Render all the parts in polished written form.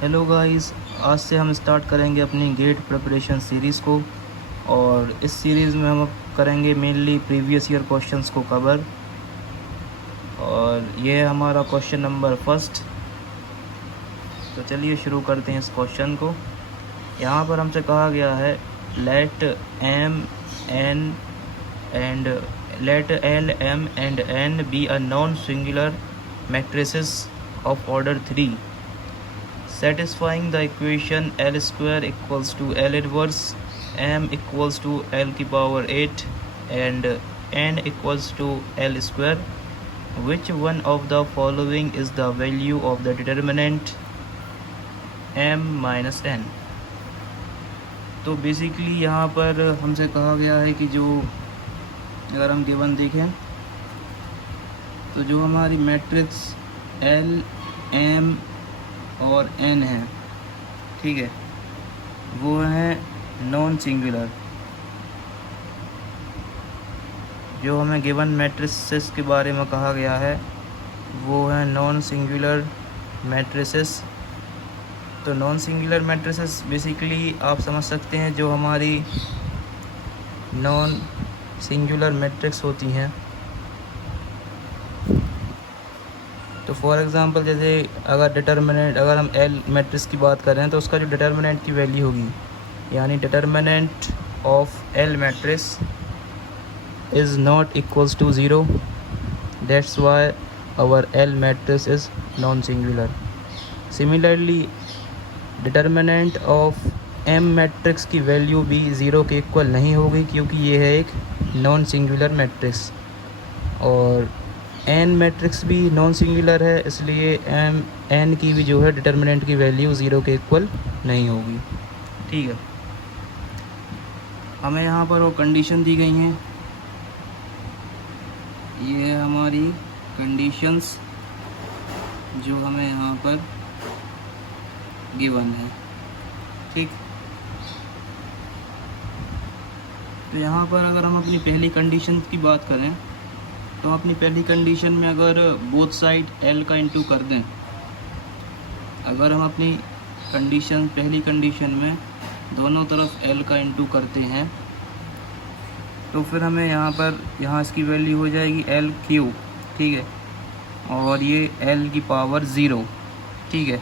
Hello guys, आज से हम स्टार्ट करेंगे अपनी गेट प्रिपरेशन सीरीज़ को। और इस सीरीज़ में हम करेंगे मेनली प्रीवियस ईयर क्वेश्चंस को कवर। और ये है हमारा क्वेश्चन नंबर फर्स्ट। तो चलिए शुरू करते हैं इस क्वेश्चन को। यहाँ पर हमसे कहा गया है let M N and let L M and N be a non singular matrices of order 3 satisfying the equation L square equals to L inverse m equals to L की power 8 and n equals to L square. Which one of the following is the value of the determinant m minus n? तो basically यहाँ पर हमसे कहा गया है कि जो अगर हम गिवन देखें तो जो हमारी मैट्रिक्स L m और n है, ठीक है, वो है नॉन सिंगुलर। जो हमें गिवन मैट्रिसेस के बारे में कहा गया है वो है नॉन सिंगुलर मैट्रिसेस। तो नॉन सिंगुलर मैट्रिसेस बेसिकली आप समझ सकते हैं जो हमारी नॉन सिंगुलर मैट्रिक्स होती हैं। तो फॉर एग्ज़ाम्पल जैसे अगर हम एल मैट्रिक्स की बात करें तो उसका जो डिटर्मिनेंट की वैल्यू होगी, यानी determinant of L matrix is not equals to 0, that's why our L matrix is non singular. Similarly determinant of M matrix की वैल्यू भी 0 के इक्वल नहीं होगी क्योंकि ये है एक नॉन सिंगुलर मैट्रिक्स। और एन मैट्रिक्स भी नॉन सिंगुलर है, इसलिए एन की भी जो है डिटर्मिनेंट की वैल्यू 0 के इक्वल नहीं होगी। ठीक है, हमें यहाँ पर वो कंडीशन दी गई हैं, ये है हमारी कंडीशंस जो हमें यहाँ पर गिवन है। ठीक, तो यहाँ पर अगर हम अपनी पहली कंडीशन की बात करें तो अपनी पहली कंडीशन में अगर बोथ साइड L का इंटू कर दें, अगर हम अपनी पहली कंडीशन में दोनों तरफ L का इंटू करते हैं तो फिर हमें यहाँ इसकी वैल्यू हो जाएगी L क्यूब, ठीक है, और ये L की पावर 0, ठीक है,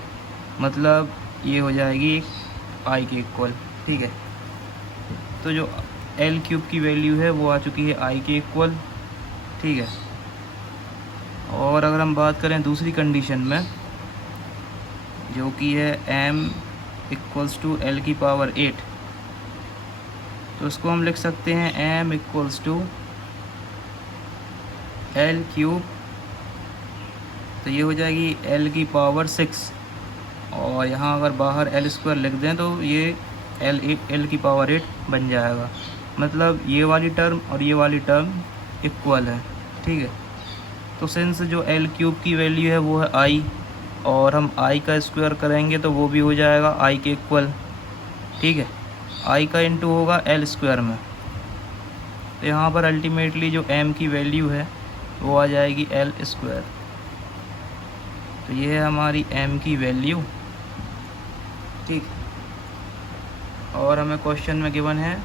मतलब ये हो जाएगी I के इक्वल। ठीक है, तो जो L क्यूब की वैल्यू है वो आ चुकी है I के इक्वल। ठीक है, और अगर हम बात करें दूसरी कंडीशन में जो कि है m इक्वल्स टू L की पावर 8, तो उसको हम लिख सकते हैं m equals to L cube, तो ये हो जाएगी L की पावर 6, और यहाँ अगर बाहर L स्क्वायर लिख दें तो ये L की पावर 8 बन जाएगा। मतलब ये वाली टर्म और ये वाली टर्म इक्वल है। ठीक है, तो सिंस जो L क्यूब की वैल्यू है वो है I, और हम I का स्क्वायर करेंगे तो वो भी हो जाएगा I के इक्वल। ठीक है, I का इंटू होगा L स्क्वायर में, तो यहाँ पर अल्टीमेटली जो M की वैल्यू है वो आ जाएगी L स्क्वायर। तो ये है हमारी M की वैल्यू। ठीक, और हमें क्वेश्चन में गिवन है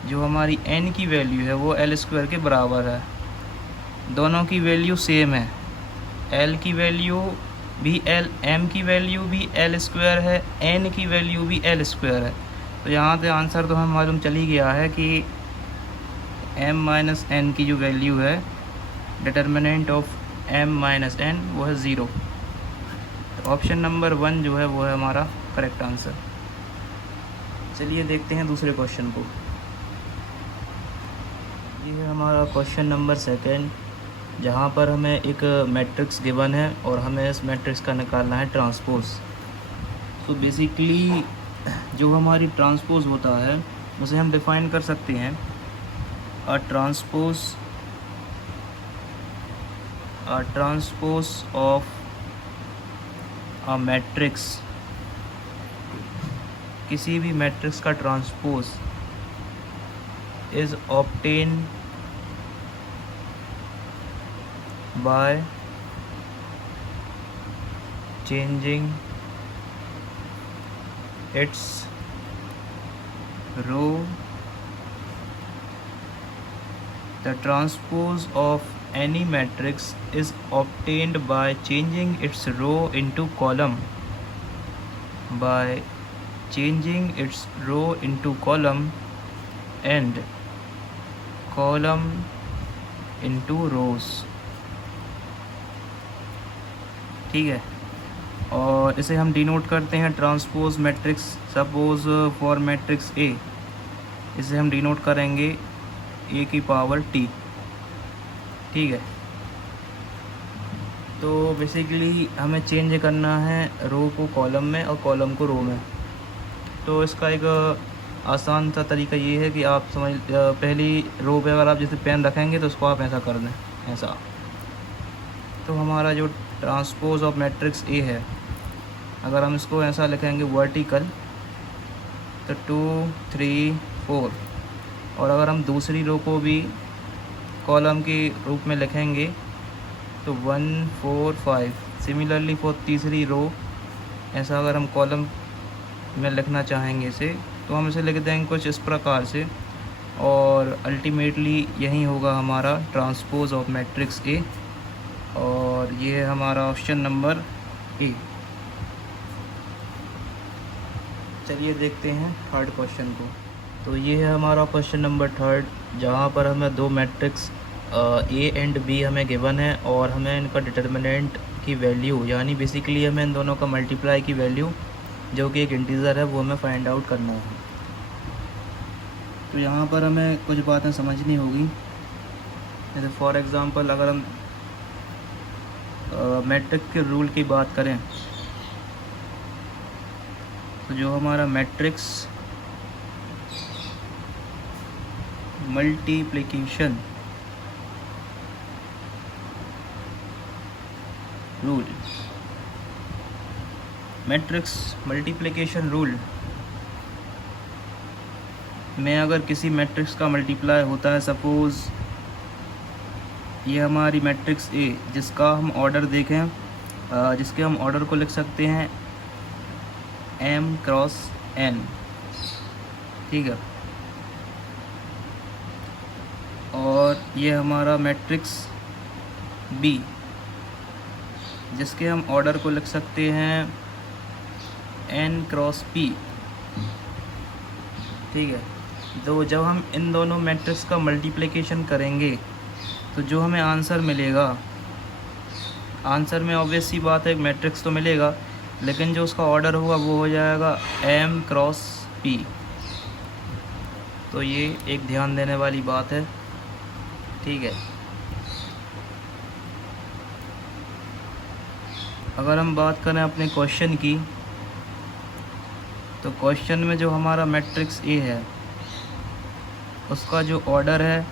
जो हमारी N की वैल्यू है वो L स्क्वायर के बराबर है। दोनों की वैल्यू सेम है, L की वैल्यू भी M की वैल्यू भी L स्क्वायर है, N की वैल्यू भी L स्क्वायर है। तो यहाँ से आंसर तो हमें मालूम चल ही गया है कि M माइनस N की जो वैल्यू है, determinant of M minus N वो है 0। तो ऑप्शन नंबर 1 जो है वो है हमारा करेक्ट आंसर। चलिए देखते हैं दूसरे क्वेश्चन को। ये है हमारा क्वेश्चन नंबर 2, जहाँ पर हमें एक मैट्रिक्स गिवन है और हमें इस मैट्रिक्स का निकालना है ट्रांसपोज। तो बेसिकली जो हमारी ट्रांसपोज होता है उसे हम डिफ़ाइन कर सकते हैं, अ ट्रांसपोज ऑफ अ मैट्रिक्स, किसी भी मैट्रिक्स का transpose is obtain bye changing its row, the transpose of any matrix is obtained by changing its row into column, by changing its row into column and column into rows। ठीक है, और इसे हम denote करते हैं transpose matrix. Suppose for matrix A, इसे हम denote करेंगे ए की पावर टी। ठीक है, तो बेसिकली हमें चेंज करना है रो को कॉलम में और कॉलम को रो में। तो इसका एक आसान सा तरीका ये है कि आप समझ, पहली रो पे अगर आप जैसे पेन रखेंगे तो उसको आप ऐसा कर दें, ऐसा। तो हमारा जो ट्रांसपोज ऑफ मैट्रिक्स ए है, अगर हम इसको ऐसा लिखेंगे वर्टिकल, तो 2 3 4, और अगर हम दूसरी रो को भी कॉलम के रूप में लिखेंगे तो 1 4 5। सिमिलरली फॉर तीसरी रो, ऐसा अगर हम कॉलम में लिखना चाहेंगे इसे, तो हम इसे लिख देंगे कुछ इस प्रकार से, और अल्टीमेटली यही होगा हमारा ट्रांसपोज ऑफ मैट्रिक्स ए। और ये है हमारा ऑप्शन नंबर ए। चलिए देखते हैं थर्ड क्वेश्चन को। तो ये है हमारा क्वेश्चन नंबर थर्ड, जहाँ पर हमें दो मैट्रिक्स ए एंड बी हमें गिवन है, और हमें इनका डिटर्मिनेंट की वैल्यू, यानी बेसिकली हमें इन दोनों का मल्टीप्लाई की वैल्यू जो कि एक इंटीजर है वो हमें फाइंड आउट करना है। तो यहाँ पर हमें कुछ बातें समझनी होगी। जैसे फॉर एग्ज़ाम्पल अगर हम मैट्रिक्स के रूल की बात करें, तो जो हमारा matrix multiplication rule, matrix multiplication rule में अगर किसी मैट्रिक्स का मल्टीप्लाई होता है, सपोज़ ये हमारी मैट्रिक्स ए, जिसका हम ऑर्डर देखें, जिसके हम ऑर्डर को लिख सकते हैं m क्रॉस n। ठीक है, और ये हमारा मैट्रिक्स बी, जिसके हम ऑर्डर को लिख सकते हैं n क्रॉस p। ठीक है, तो जब हम इन दोनों मैट्रिक्स का मल्टीप्लिकेशन करेंगे तो जो हमें आंसर मिलेगा, आंसर में ऑब्वियस सी बात है एक मैट्रिक्स तो मिलेगा, लेकिन जो उसका ऑर्डर होगा वो हो जाएगा m क्रॉस p। तो ये एक ध्यान देने वाली बात है। ठीक है, अगर हम बात करें अपने क्वेश्चन की, तो क्वेश्चन में जो हमारा मैट्रिक्स ए है उसका जो ऑर्डर है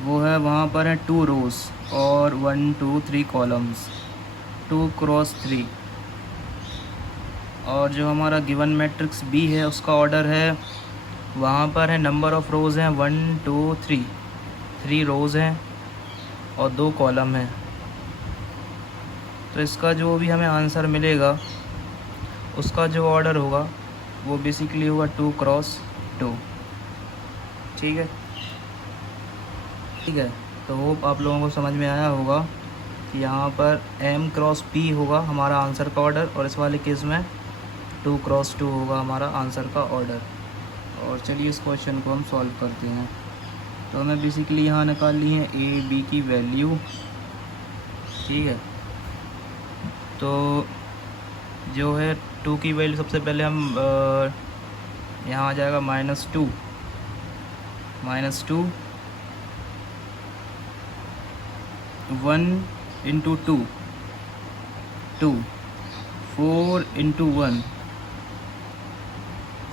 वो है, वहाँ पर है 2 रोज़ और 1 2 3 कॉलम्स, 2 क्रॉस 3। और जो हमारा गिवन मैट्रिक्स बी है उसका ऑर्डर है, वहाँ पर है नंबर ऑफ़ रोज़ हैं 1 2 3, 3 रोज़ हैं और 2 कॉलम हैं। तो इसका जो भी हमें आंसर मिलेगा उसका जो ऑर्डर होगा वो बेसिकली होगा 2 क्रॉस 2। ठीक है, ठीक है। तो होप आप लोगों को समझ में आया होगा कि यहाँ पर m क्रॉस p होगा हमारा आंसर का ऑर्डर, और इस वाले केस में 2 क्रॉस 2 होगा हमारा आंसर का ऑर्डर। और चलिए इस क्वेश्चन को हम सॉल्व करते हैं। तो हमें बेसिकली यहाँ निकालनी है a b की वैल्यू। ठीक है, तो जो है 2 की वैल्यू सबसे पहले हम यहाँ आ जाएगा -2, 1 इंटू 2 2, 4 इंटू 1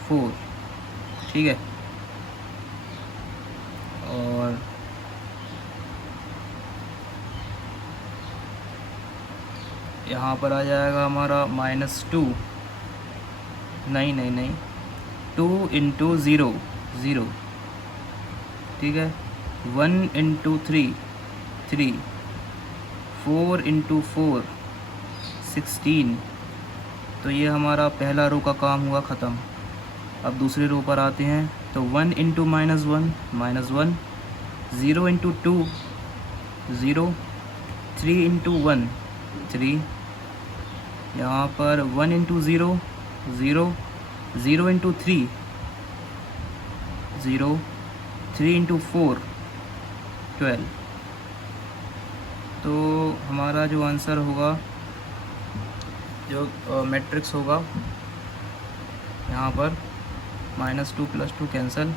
4। ठीक है, और यहाँ पर आ जाएगा हमारा -2, नहीं 2 इंटू 0 0। ठीक है, 1 इंटू 3 3, 4 इंटू 4 16। तो ये हमारा पहला रो का काम हुआ ख़त्म। अब दूसरे रो पर आते हैं तो 1 इंटू -1 -1, 0 इंटू 2 0, 3 इंटू 1 3, यहाँ पर 1 इंटू 0 0, 0 इंटू 3 0, 3 इंटू 4 12। तो हमारा जो आंसर होगा, जो मैट्रिक्स होगा, यहाँ पर -2 + 2 कैंसिल,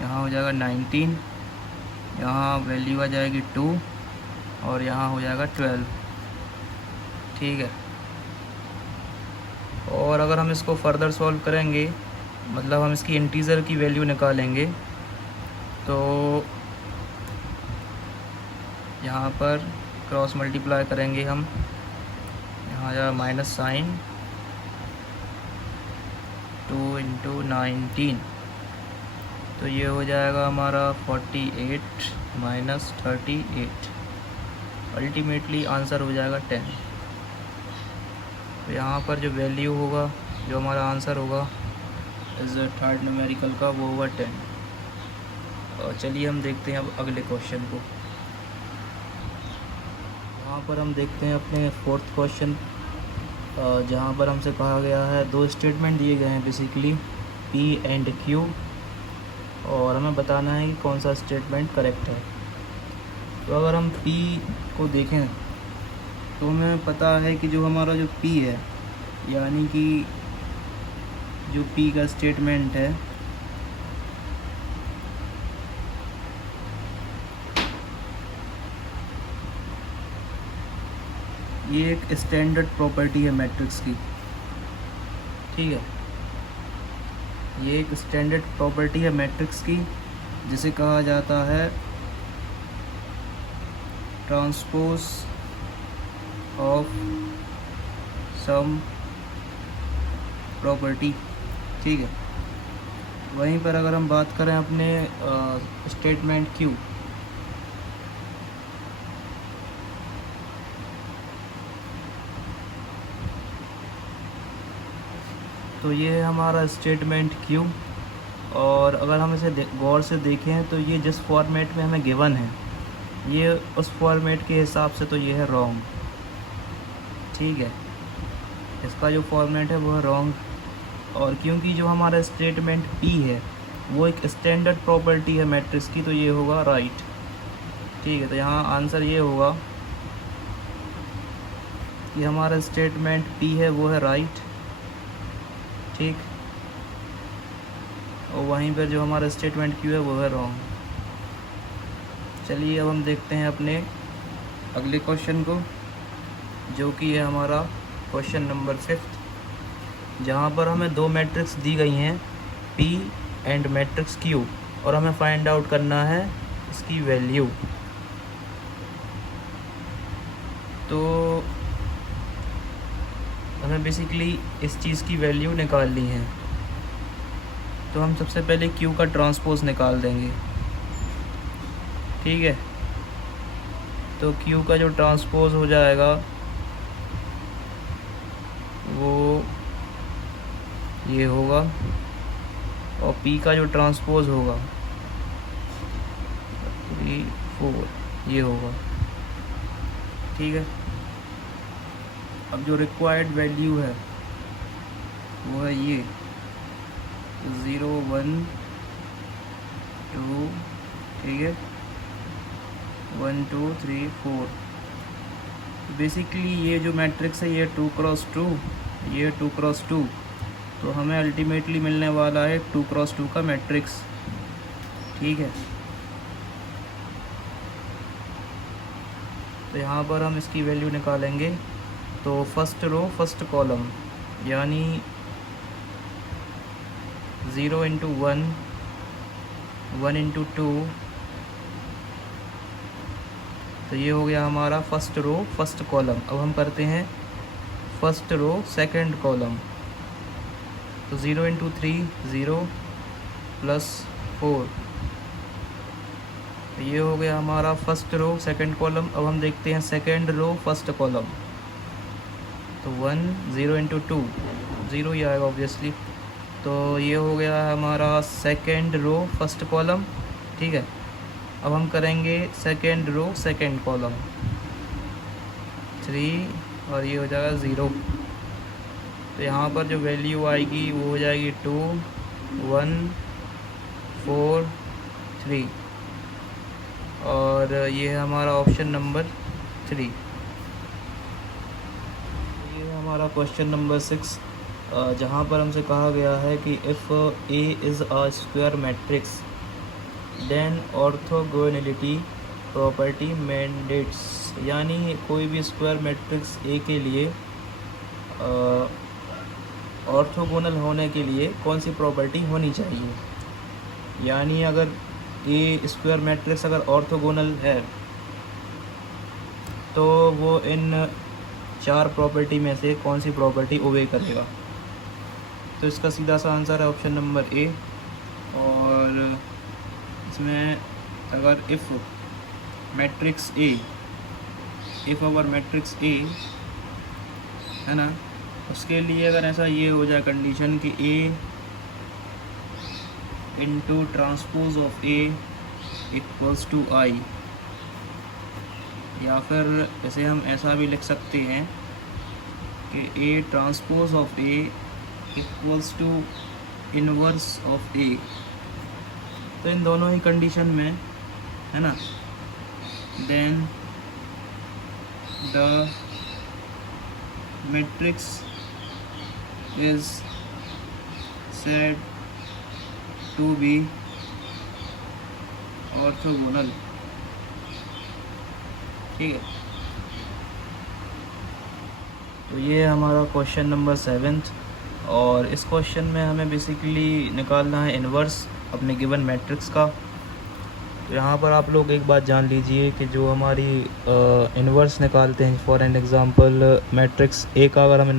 यहाँ हो जाएगा 19, यहाँ वैल्यू आ जाएगी 2 और यहाँ हो जाएगा 12। ठीक है। और अगर हम इसको फर्दर सॉल्व करेंगे, मतलब हम इसकी इंटीजर की वैल्यू निकालेंगे, तो यहाँ पर क्रॉस मल्टीप्लाई करेंगे हम, यहाँ जाएगा माइनस साइन, 2 इंटू 19, तो ये हो जाएगा हमारा 48 माइनस 38, अल्टीमेटली आंसर हो जाएगा 10। तो यहाँ पर जो वैल्यू होगा, जो हमारा आंसर होगा इस थर्ड न्यूमेरिकल का, वो होगा 10। और चलिए हम देखते हैं अब अगले क्वेश्चन को। यहाँ पर हम देखते हैं अपने फोर्थ क्वेश्चन, जहाँ पर हमसे कहा गया है, दो स्टेटमेंट दिए गए हैं बेसिकली P एंड Q, और हमें बताना है कि कौन सा स्टेटमेंट करेक्ट है। तो अगर हम P को देखें तो हमें पता है कि जो हमारा जो P है, यानी कि जो P का स्टेटमेंट है, ये एक स्टैंडर्ड प्रॉपर्टी है मैट्रिक्स की। ठीक है, ये एक स्टैंडर्ड प्रॉपर्टी है मैट्रिक्स की, जिसे कहा जाता है ट्रांसपोज ऑफ सम प्रॉपर्टी। ठीक है। वहीं पर अगर हम बात करें अपने स्टेटमेंट Q, तो ये है हमारा स्टेटमेंट Q, और अगर हम इसे गौर से देखें तो ये जिस फॉर्मेट में हमें गिवन है, ये उस फॉर्मेट के हिसाब से तो ये है रॉन्ग। ठीक है, इसका जो फॉर्मेट है वो है रॉन्ग, और क्योंकि जो हमारा स्टेटमेंट P है वो एक स्टैंडर्ड प्रॉपर्टी है मैट्रिक्स की, तो ये होगा राइट। ठीक है, तो यहाँ आंसर ये होगा कि हमारा स्टेटमेंट P है वो है राइट। ठीक, और वहीं पर जो हमारा स्टेटमेंट Q है वो है रॉन्ग। चलिए अब हम देखते हैं अपने अगले क्वेश्चन को, जो कि है हमारा क्वेश्चन नंबर 5, जहाँ पर हमें दो मैट्रिक्स दी गई हैं P एंड मैट्रिक्स Q, और हमें फाइंड आउट करना है इसकी वैल्यू। तो हमें बेसिकली इस चीज़ की वैल्यू निकालनी है, तो हम सबसे पहले Q का ट्रांसपोज निकाल देंगे। ठीक है, तो Q का जो ट्रांसपोज हो जाएगा वो ये होगा, और P का जो ट्रांसपोज होगा 3 4 ये होगा। ठीक है, अब जो रिक्वायर्ड वैल्यू है वो है ये 0 1 2, ठीक है, 1 2 3 4। बेसिकली ये जो मैट्रिक्स है ये 2 क्रॉस 2, ये 2 क्रॉस 2, तो हमें अल्टीमेटली मिलने वाला है 2 क्रॉस 2 का मैट्रिक्स। ठीक है, तो यहाँ पर हम इसकी वैल्यू निकालेंगे, तो फर्स्ट रो फर्स्ट कॉलम, यानी 0 इंटू 1 1 इंटू 2, तो ये हो गया हमारा फर्स्ट रो फर्स्ट कॉलम। अब हम करते हैं फर्स्ट रो सेकंड कॉलम, तो 0 इंटू 3 0 प्लस 4, तो ये हो गया हमारा फर्स्ट रो सेकंड कॉलम। अब हम देखते हैं सेकंड रो फर्स्ट कॉलम, तो 1 0 इंटू 2 0 ही आएगा ऑब्वियसली, तो ये हो गया हमारा सेकेंड रो फर्स्ट कॉलम, ठीक है। अब हम करेंगे सेकेंड रो सेकेंड कॉलम, 3 और ये हो जाएगा 0। तो यहाँ पर जो वैल्यू आएगी वो हो जाएगी 2 1 4 3, और ये है हमारा ऑप्शन नंबर 3। ये है हमारा क्वेश्चन नंबर 6, जहाँ पर हमसे कहा गया है कि if A is a square matrix then orthogonality property mandates, यानी कोई भी स्क्वायर मैट्रिक्स ए के लिए ऑर्थोगोनल होने के लिए कौन सी प्रॉपर्टी होनी चाहिए। यानी अगर ए स्क्वायर मैट्रिक्स अगर ऑर्थोगोनल है तो वो इन 4 प्रॉपर्टी में से कौन सी प्रॉपर्टी ओबे करेगा। तो इसका सीधा सा आंसर है ऑप्शन नंबर ए। और इसमें अगर if matrix A, if our matrix A है ना, उसके लिए अगर ऐसा ये हो जाए कंडीशन कि A into transpose of A equals to I, या फिर ऐसे हम ऐसा भी लिख सकते हैं कि A transpose of A equals to inverse of A. तो इन दोनों ही कंडीशन में है ना, then the matrix is said to be orthogonal, ठीक है। तो ये हमारा क्वेश्चन नंबर 7, और इस क्वेश्चन में हमें बेसिकली निकालना है इन्वर्स अपने गिवन मैट्रिक्स का। तो यहाँ पर आप लोग एक बात जान लीजिए कि जो हमारी इन्वर्स निकालते हैं, for an example matrix A का अगर हम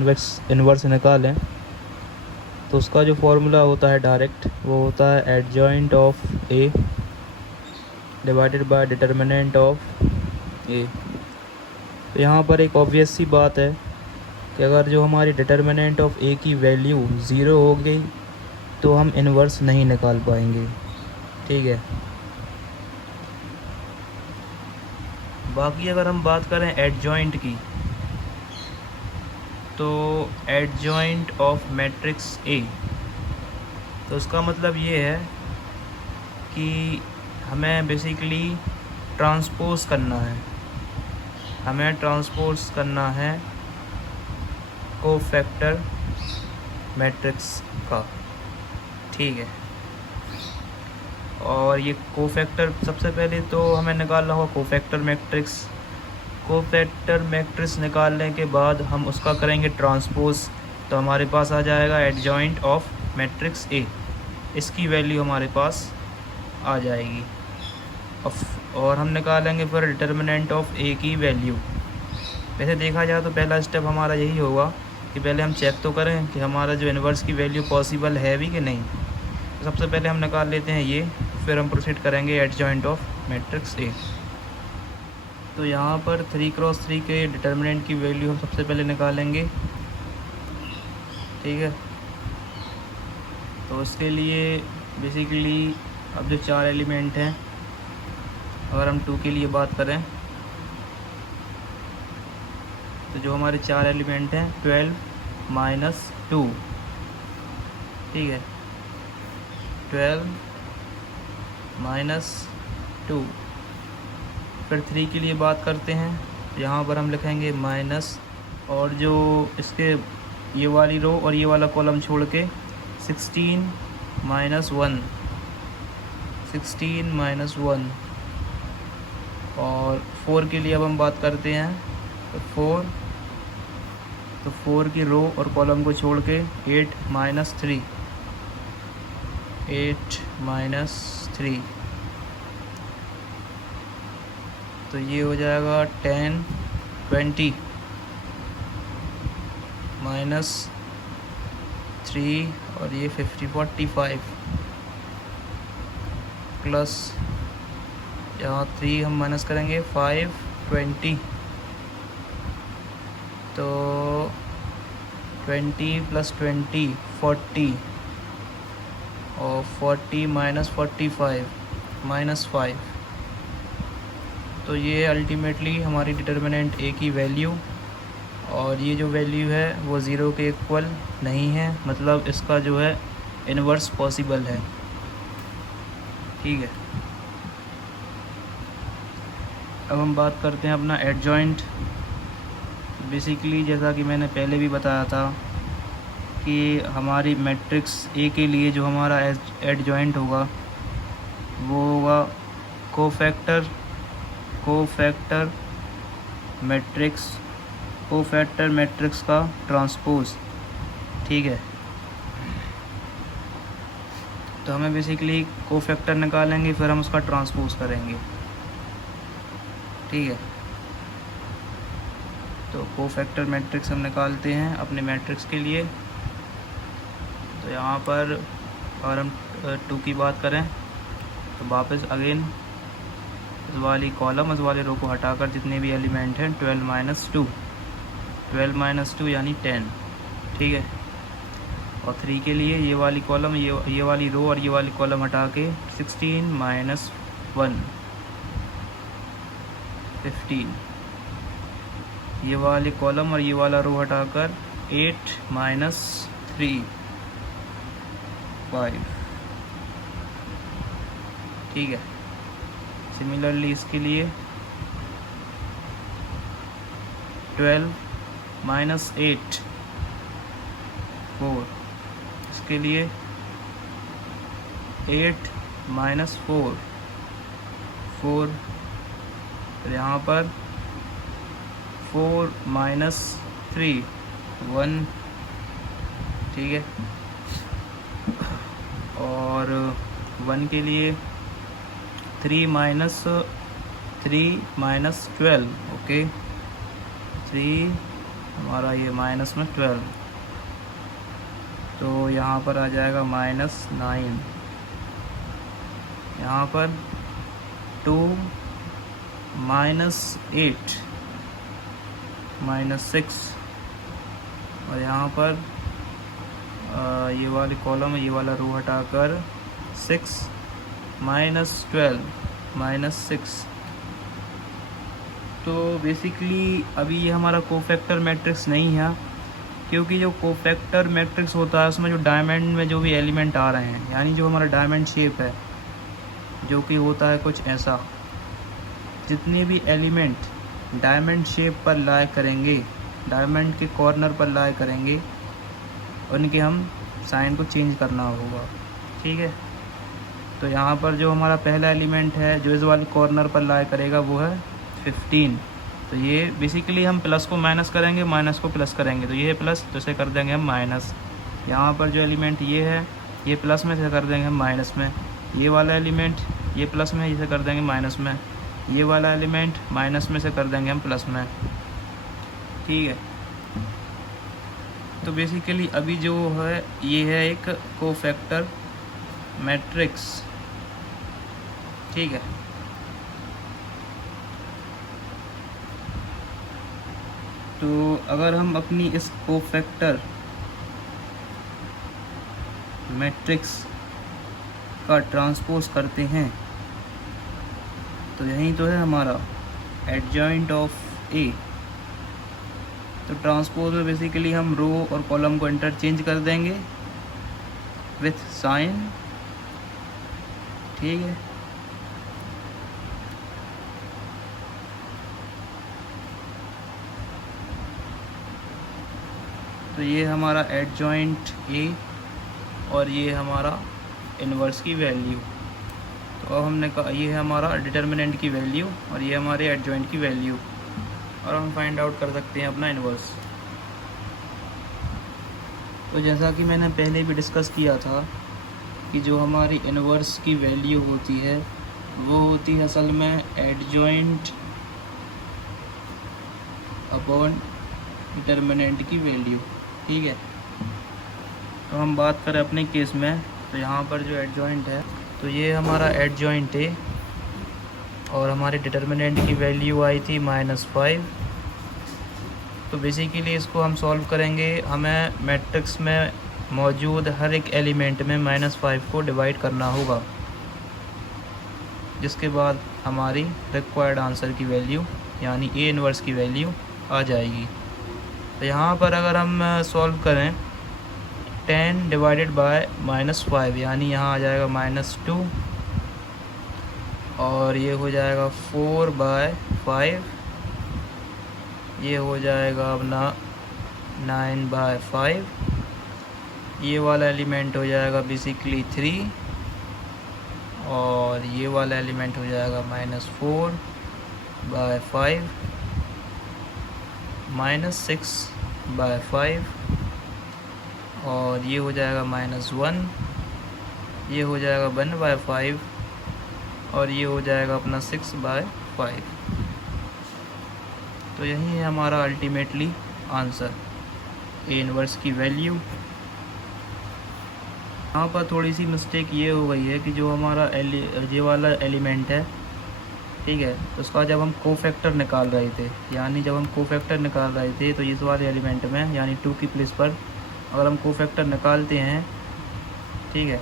इन्वर्स निकालें तो उसका जो फॉर्मूला होता है डायरेक्ट, वो होता है adjoint of A divided by determinant of A. तो यहाँ पर एक ऑब्वियस सी बात है कि अगर जो हमारी डिटर्मिनेंट ऑफ ए की वैल्यू 0 हो गई तो हम इन्वर्स नहीं निकाल पाएंगे, ठीक है। बाकी अगर हम बात करें एडजॉइंट की, तो एडजॉइंट ऑफ मैट्रिक्स ए, तो उसका मतलब ये है कि हमें बेसिकली ट्रांसपोज करना है, हमें ट्रांसपोज करना है कोफैक्टर मैट्रिक्स का, ठीक है। और ये कोफैक्टर सबसे पहले तो हमें निकालना होगा कोफैक्टर मैट्रिक्स। कोफैक्टर मैट्रिक्स निकालने के बाद हम उसका करेंगे ट्रांसपोज, तो हमारे पास आ जाएगा एडजॉइंट ऑफ मैट्रिक्स ए, इसकी वैल्यू हमारे पास आ जाएगी। और हम निकालेंगे फिर डिटर्मिनेंट ऑफ ए की वैल्यू। वैसे देखा जाए तो पहला स्टेप हमारा यही होगा कि पहले हम चेक तो करें कि हमारा जो इन्वर्स की वैल्यू पॉसिबल है भी कि नहीं। तो सबसे पहले हम निकाल लेते हैं ये, फिर हम प्रोसीड करेंगे एडजॉइंट ऑफ मैट्रिक्स ए। तो यहाँ पर 3×3 के डिटर्मिनेंट की वैल्यू हम सबसे पहले निकालेंगे, ठीक है। तो उसके लिए बेसिकली अब जो 4 एलिमेंट हैं, अगर हम 2 के लिए बात करें तो जो हमारे 4 एलिमेंट हैं 12 - 2, ठीक है, 12 - 2। फिर 3 के लिए बात करते हैं, यहाँ पर हम लिखेंगे माइनस, और जो इसके ये वाली रो और ये वाला कॉलम छोड़ के 16 - 1, 16 - 1। और 4 के लिए अब हम बात करते हैं तो 4 की रो और कॉलम को छोड़ के 8 - 3, 8 - 3। तो ये हो जाएगा 10 20 -3, और ये 50 45 प्लस यहाँ 3 हम माइनस करेंगे 5 20। तो 20 + 20 40, और 40 माइनस 45 माइनस 5, तो ये अल्टीमेटली हमारी डिटर्मिनेंट ए की वैल्यू, और ये जो वैल्यू है वो ज़ीरो के इक्वल नहीं है, मतलब इसका जो है इन्वर्स पॉसिबल है। ठीक है, अब हम बात करते हैं अपना एडजॉइंट। बेसिकली जैसा कि मैंने पहले भी बताया था कि हमारी मैट्रिक्स ए के लिए जो हमारा एडजॉइंट होगा वो होगा कोफैक्टर मैट्रिक्स का ट्रांसपोज। ठीक है, तो हमें बेसिकली कोफैक्टर निकालेंगे, फिर हम उसका ट्रांसपोज करेंगे। ठीक है, तो कोफैक्टर मैट्रिक्स हम निकालते हैं अपने मैट्रिक्स के लिए। तो यहाँ पर अगर हम 2 की बात करें तो वापस अगेन इस वाली कॉलम इस वाले रो को हटाकर जितने भी एलिमेंट हैं 12 माइनस 2 यानी 10। ठीक है, और 3 के लिए ये वाली कॉलम ये वाली रो और ये वाली कॉलम हटा के 16 माइनस 1 15, ये वाली कॉलम और ये वाला रो हटाकर 8 माइनस 3 5। ठीक है, सिमिलरली इसके लिए 12 माइनस 8 4, इसके लिए 8 माइनस 4 4, फिर यहाँ पर 4 माइनस 3 1। ठीक है, और 1 के लिए 3 माइनस 12। ओके, 3 हमारा ये माइनस में 12, तो यहाँ पर आ जाएगा माइनस 9। यहाँ पर 2 माइनस 8 माइनस 6, और यहाँ पर ये वाली कॉलम ये वाला रो हटाकर 6 माइनस 12 माइनस 6। तो बेसिकली अभी ये हमारा कोफैक्टर मैट्रिक्स नहीं है, क्योंकि जो कोफैक्टर मैट्रिक्स होता है उसमें जो डायमंड में जो भी एलिमेंट आ रहे हैं, यानी जो हमारा डायमंड शेप है जो कि होता है कुछ ऐसा, जितने भी एलिमेंट डायमंड शेप पर लाई करेंगे, डायमंड के कॉर्नर पर लाई करेंगे, उनके हम साइन को चेंज करना होगा। ठीक है, तो यहाँ पर जो हमारा पहला एलिमेंट है जो इस वाले कॉर्नर पर लाई करेगा वो है 15। तो ये बेसिकली हम प्लस को माइनस करेंगे, माइनस को प्लस करेंगे, तो ये है प्लस, तो इसे कर देंगे हम माइनस। यहाँ पर जो एलिमेंट ये है ये प्लस में, इसे कर देंगे हम माइनस में। ये वाला एलिमेंट ये प्लस में, इसे कर देंगे माइनस में। ये वाला एलिमेंट माइनस में से कर देंगे हम प्लस में। ठीक है, तो बेसिकली अभी जो है ये है एक कोफैक्टर मैट्रिक्स। ठीक है, तो अगर हम अपनी इस कोफैक्टर मैट्रिक्स का ट्रांसपोज करते हैं तो यही तो है हमारा एडजॉइंट ऑफ ए। तो ट्रांसपोज में बेसिकली हम रो और कॉलम को इंटरचेंज कर देंगे विथ साइन। ठीक है, तो ये हमारा एडजॉइंट ए और ये हमारा इन्वर्स की वैल्यू। तो अब हमने कहा ये है हमारा डिटर्मिनेंट की वैल्यू और ये हमारे एडजॉइंट की वैल्यू, और हम फाइंड आउट कर सकते हैं अपना इन्वर्स। तो जैसा कि मैंने पहले भी डिस्कस किया था कि जो हमारी इन्वर्स की वैल्यू होती है वो होती है असल में एडजॉइंट अपॉन डिटर्मिनेंट की वैल्यू। ठीक है, तो हम बात करें अपने केस में, तो यहाँ पर जो एडजॉइंट है तो ये हमारा एडजॉइंट है और हमारे डिटर्मिनेंट की वैल्यू आई थी -5। तो बेसिकली इसको हम सॉल्व करेंगे, हमें मैट्रिक्स में मौजूद हर एक एलिमेंट में -5 को डिवाइड करना होगा, जिसके बाद हमारी रिक्वायर्ड आंसर की वैल्यू यानी ए इन्वर्स की वैल्यू आ जाएगी। तो यहाँ पर अगर हम सॉल्व करें 10 डिवाइडेड बाय -5 यानी यहाँ आ जाएगा -2 और ये हो जाएगा 4/5, ये हो जाएगा अपना 9/5, ये वाला एलिमेंट हो जाएगा बेसिकली 3 और ये वाला एलिमेंट हो जाएगा -4/5, -6/5 और ये हो जाएगा -1, ये हो जाएगा 1/5 और ये हो जाएगा अपना 6/5। तो यही है हमारा अल्टीमेटली आंसर, ए इन्वर्स की वैल्यू। यहाँ पर थोड़ी सी मिस्टेक ये हो गई है कि जो हमारा ये वाला एलिमेंट है, ठीक है, उसका जब हम कोफैक्टर निकाल रहे थे, यानी जब हम कोफैक्टर निकाल रहे थे तो इस वाले एलिमेंट में यानी 2 की प्लेस पर अगर हम कोफैक्टर निकालते हैं, ठीक है,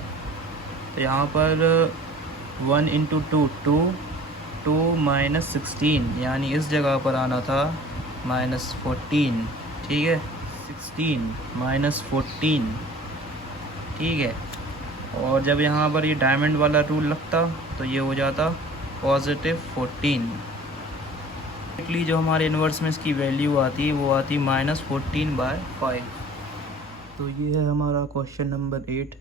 तो यहाँ पर 1 × 2 2 2 -16 यानी इस जगह पर आना था -14, ठीक है, 16 -14, ठीक है। और जब यहाँ पर ये डायमंड वाला रूल लगता तो ये हो जाता +14। एक्चुअली जो हमारे इन्वर्स में इसकी वैल्यू आती है वो आती -14/5। तो ये है हमारा क्वेश्चन नंबर 8,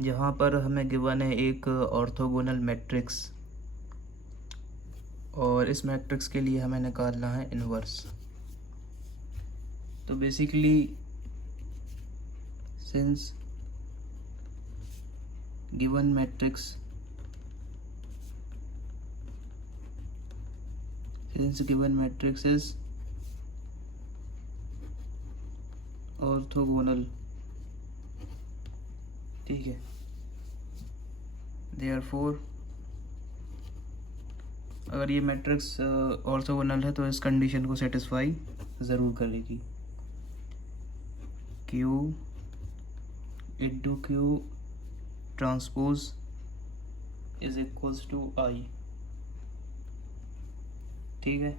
जहाँ पर हमें गिवन है एक ऑर्थोगोनल मैट्रिक्स और इस मैट्रिक्स के लिए हमें निकालना है इन्वर्स। तो basically since given matrix is orthogonal, ठीक है, therefore अगर ये मैट्रिक्स ऑर्थोगोनल है तो इस कंडीशन को सेटिस्फाई ज़रूर करेगी। Q × Q transpose is equals to I, ठीक है।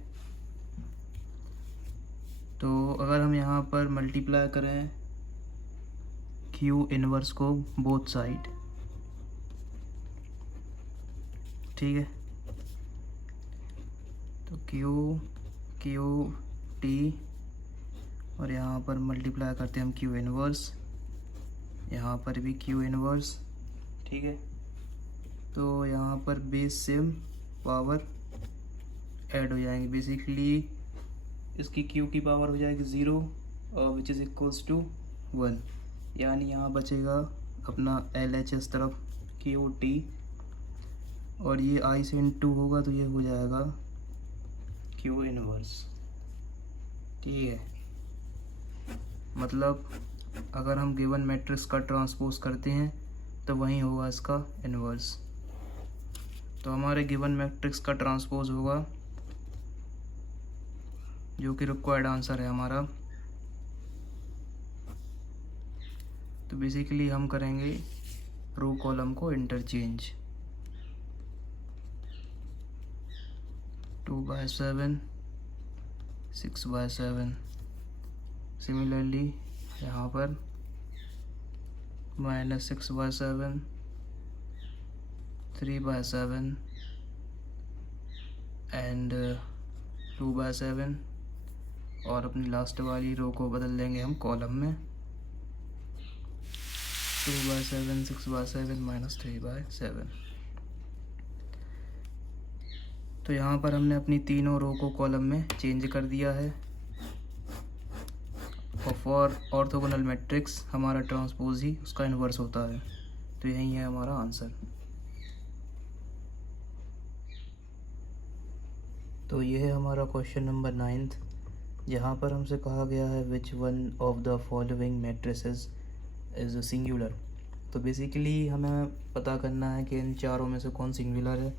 तो अगर हम यहाँ पर मल्टीप्लाई करें Q इन्वर्स को बोथ साइड, ठीक है, तो Q T और यहाँ पर मल्टीप्लाई करते हैं हम Q इन्वर्स, यहाँ पर भी Q इन्वर्स, ठीक है। तो यहाँ पर बेस सेम पावर ऐड हो जाएंगे, बेसिकली इसकी Q की पावर हो जाएगी 0 विच इज़ इक्वल्स टू 1, यानी यहाँ बचेगा अपना LHS तरफ QT और ये I से × होगा तो ये हो जाएगा Q इन्वर्स, ठीक है। मतलब अगर हम गिवन मैट्रिक्स का ट्रांसपोज करते हैं तो वही होगा इसका इन्वर्स। तो हमारे गिवन मैट्रिक्स का ट्रांसपोज होगा जो कि रिक्वायर्ड आंसर है हमारा। तो बेसिकली हम करेंगे रो कॉलम को इंटरचेंज, 2/7 6/7, सिमिलरली यहाँ पर -6/7 3/7 एंड 2/7 और अपनी लास्ट वाली रो को बदल देंगे हम कॉलम में, 2/7 6/7 -3/7। तो यहाँ पर हमने अपनी तीनों रो को कॉलम में चेंज कर दिया है और फॉर ऑर्थोगोनल मैट्रिक्स हमारा ट्रांसपोज ही उसका इन्वर्स होता है। तो यही है हमारा आंसर। तो ये है हमारा क्वेश्चन नंबर 9, जहाँ पर हमसे कहा गया है which one of the following matrices is singular. तो बेसिकली हमें पता करना है कि इन चारों में से कौन सिंगुलर है।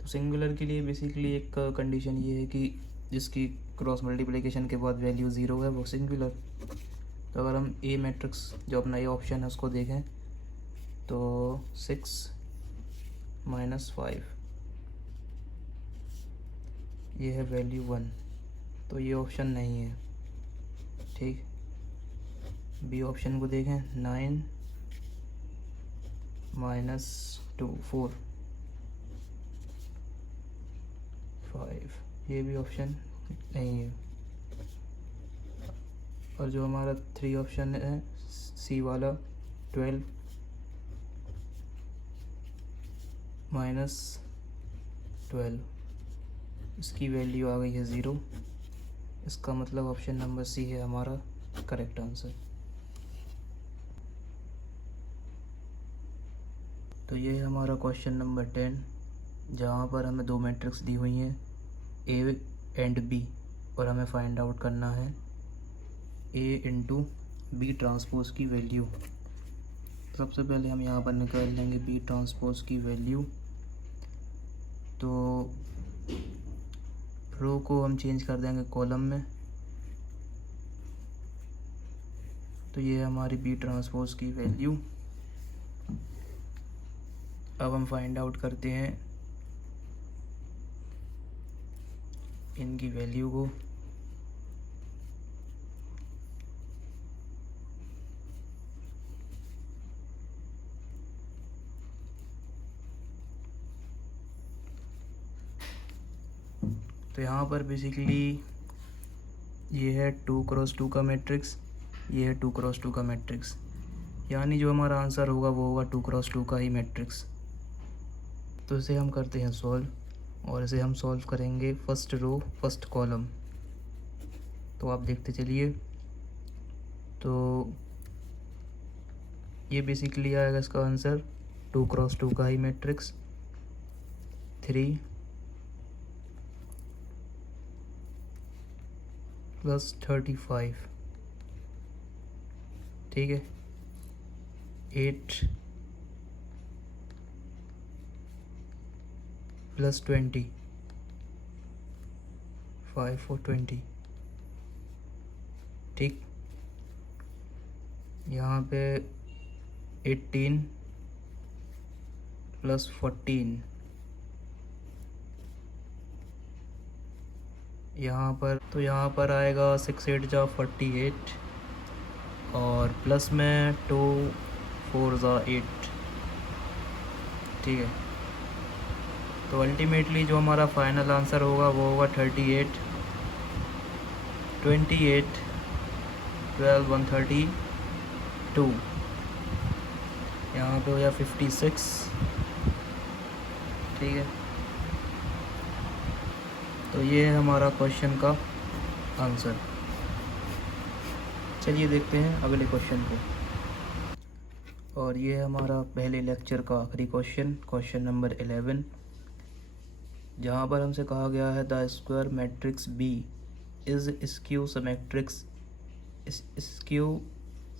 तो सिंगुलर के लिए बेसिकली एक कंडीशन ये है कि जिसकी क्रॉस मल्टीप्लिकेशन के बाद वैल्यू 0 है वो सिंगुलर। तो अगर हम ए मैट्रिक्स जो अपना ये ऑप्शन है उसको देखें तो 6 - 5 ये है वैल्यू 1, तो ये ऑप्शन नहीं है। ठीक, बी ऑप्शन को देखें 9 - 2 4 5 ये भी ऑप्शन नहीं है। और जो हमारा 3 ऑप्शन है सी वाला 12 - 12 इसकी वैल्यू आ गई है 0। इसका मतलब ऑप्शन नंबर सी है हमारा करेक्ट आंसर। तो ये है हमारा क्वेश्चन नंबर 10, जहाँ पर हमें 2 मैट्रिक्स दी हुई हैं ए एंड बी, और हमें फाइंड आउट करना है ए इंटू बी ट्रांसपोज की वैल्यू। सबसे पहले हम यहाँ पर निकाल लेंगे बी ट्रांसपोज की वैल्यू। तो रो को हम चेंज कर देंगे कॉलम में। तो ये है हमारी बी ट्रांसपोज की वैल्यू। अब हम फाइंड आउट करते हैं इनकी वैल्यू को। तो यहाँ पर बेसिकली ये है 2 क्रॉस 2 का मैट्रिक्स, ये है 2 क्रॉस 2 का मैट्रिक्स, यानी जो हमारा आंसर होगा वो होगा 2 क्रॉस 2 का ही मैट्रिक्स। तो इसे हम करते हैं सॉल्व, और इसे हम सॉल्व करेंगे फर्स्ट रो फर्स्ट कॉलम। तो आप देखते चलिए। तो ये बेसिकली आएगा इसका आंसर 2 क्रॉस 2 का ही मैट्रिक्स 3 + 35, ठीक है, 8 + 20, 5 और 20, ठीक। यहाँ पे 18 + 14, यहाँ पर आएगा 6 8 जा 48, और प्लस में 2 4 जा 8, ठीक है। तो अल्टीमेटली जो हमारा फाइनल आंसर होगा वो होगा 38 28 12 132, यहाँ पे हो गया 56, ठीक है। तो ये है हमारा क्वेश्चन का आंसर। चलिए देखते हैं अगले क्वेश्चन को। और ये है हमारा पहले लेक्चर का आखिरी क्वेश्चन, क्वेश्चन नंबर 11, जहाँ पर हमसे कहा गया है the square matrix B is skew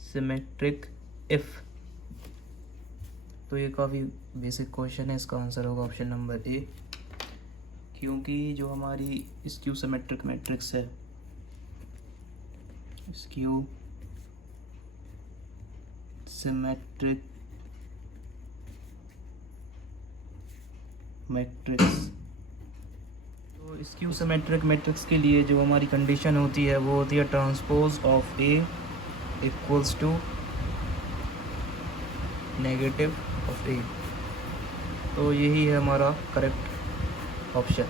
symmetric if. तो ये काफ़ी बेसिक क्वेश्चन है, इसका आंसर होगा ऑप्शन नंबर ए, क्योंकि जो हमारी स्क्यू सिमेट्रिक मैट्रिक्स है, स्क्यू सिमेट्रिक मैट्रिक्स, तो स्क्यू सिमेट्रिक मैट्रिक्स के लिए जो हमारी कंडीशन होती है वो होती है transpose of A equals to negative of A. तो यही है हमारा correct option.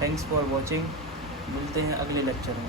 Thanks for watching, मिलते हैं अगले लेक्चर में।